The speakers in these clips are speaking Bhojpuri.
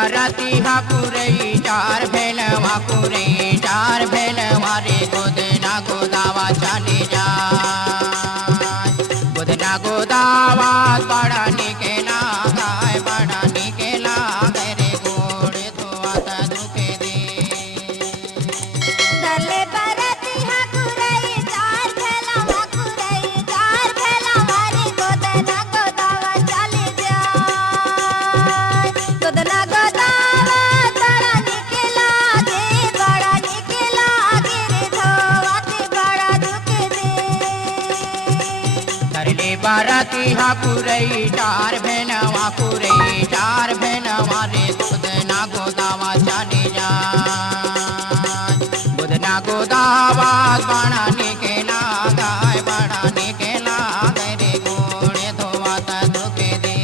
बाराती हापुरे चार भेलवा कुरे चार भेलवा रे गोदना गोदावा चले जा गोदना गोदावा बड़ा निकेला गाय बड़ा निकेला रे गोड़े तो आता दुखे दे दले बाराती हापुरे चार भेलवा कुरे चार भेलवा रे गोदना गोदावा चले जा गोदना बाराती हापुरे चार भेलवा कुरे चार भेलवा रे गोदना गोदावा चले जा गोदना गोदावा बड़ा निकेला गाय बड़ा निकेला रे गोड़े धोवाता दुखे दे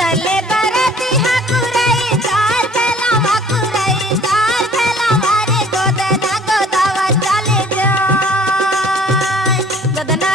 दले बाराती हापुरे चार भेलवा कुरे चार भेलवा रे गोदना गोदावा चले जा गोदना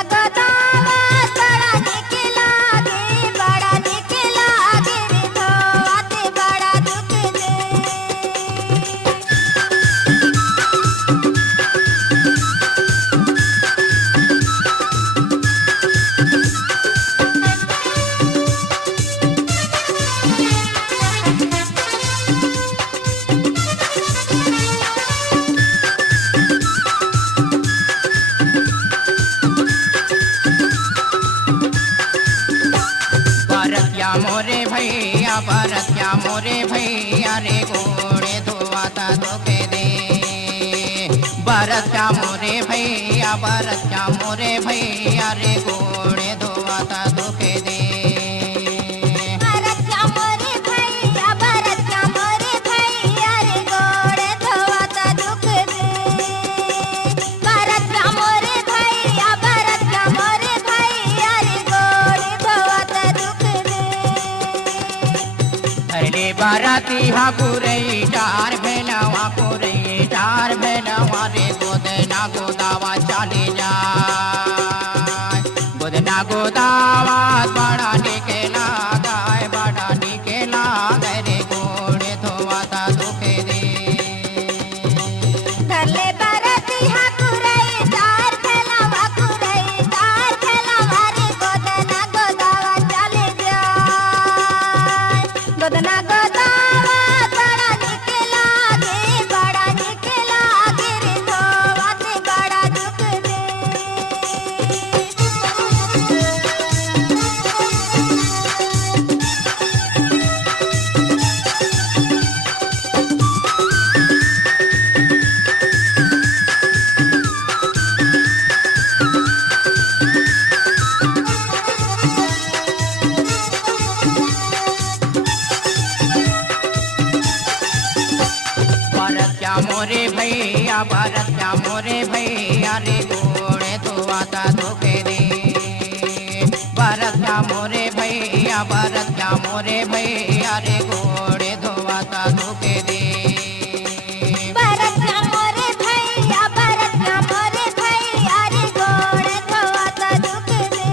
मोरे भैया बरत्या मोरे भैया रे गोड़े धोवाता धोखे दे बरत्या मोरे भैया रे गोड़े धोवाता धोखे दे बरत्या मोरे भैया रे गोड़े धोवाता दुखे दे बरत्या मोरे भैया रे गोड़े धोवाता दुखे दे अरे बाराती हापुरे चार भेलवा कुरे चार भेलवा रे गोदना गोदावा चले जा गोदना गोदावा बड़ा निकेला गाय बड़ा निकेला रे गोड़े धोवाता दुखे दे दले बाराती हापुरे चार भेलवा कुरे चार भेलवा रे गोदना गोदावा चले जा गोदना गोदावा बड़ा निकेला रे धोवाते बड़ा दुख दे बरत्या मोरे भैया रे गोड़े धोवाता धोखे दे बरत्या मोरे भैया रे गोड़े धोवाता धोखे दे बरत्या मोरे भैया रे गोड़े धोवाता दुखे दे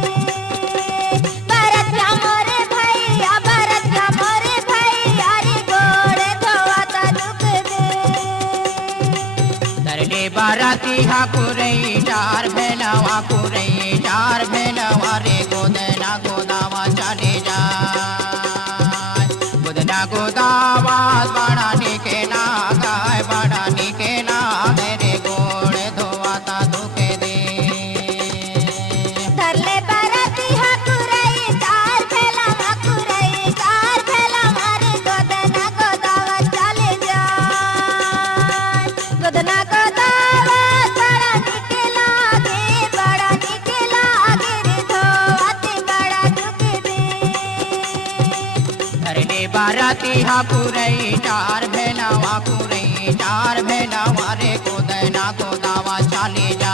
बरत्या मोरे भैया रे गोड़े धोवाता दुखे दे दरले बाराती हापुरे चार भेलवा कुरे चार भेलवा रे गोदना गोदावा चले जा गोदना गोदावा बड़ा निकेला गाय बड़ा निकेला रे गोड़े धोवाता धोखे दे दले बाराती हापुरे चार भेलवा रे गोदना गोदावा चले जा गोदना गोदावा बड़ा निकेला रे धोवाते बड़ा दुख दे दरले बाराती हापुरे चार भेलवा रे गोदना गोदावा चले जा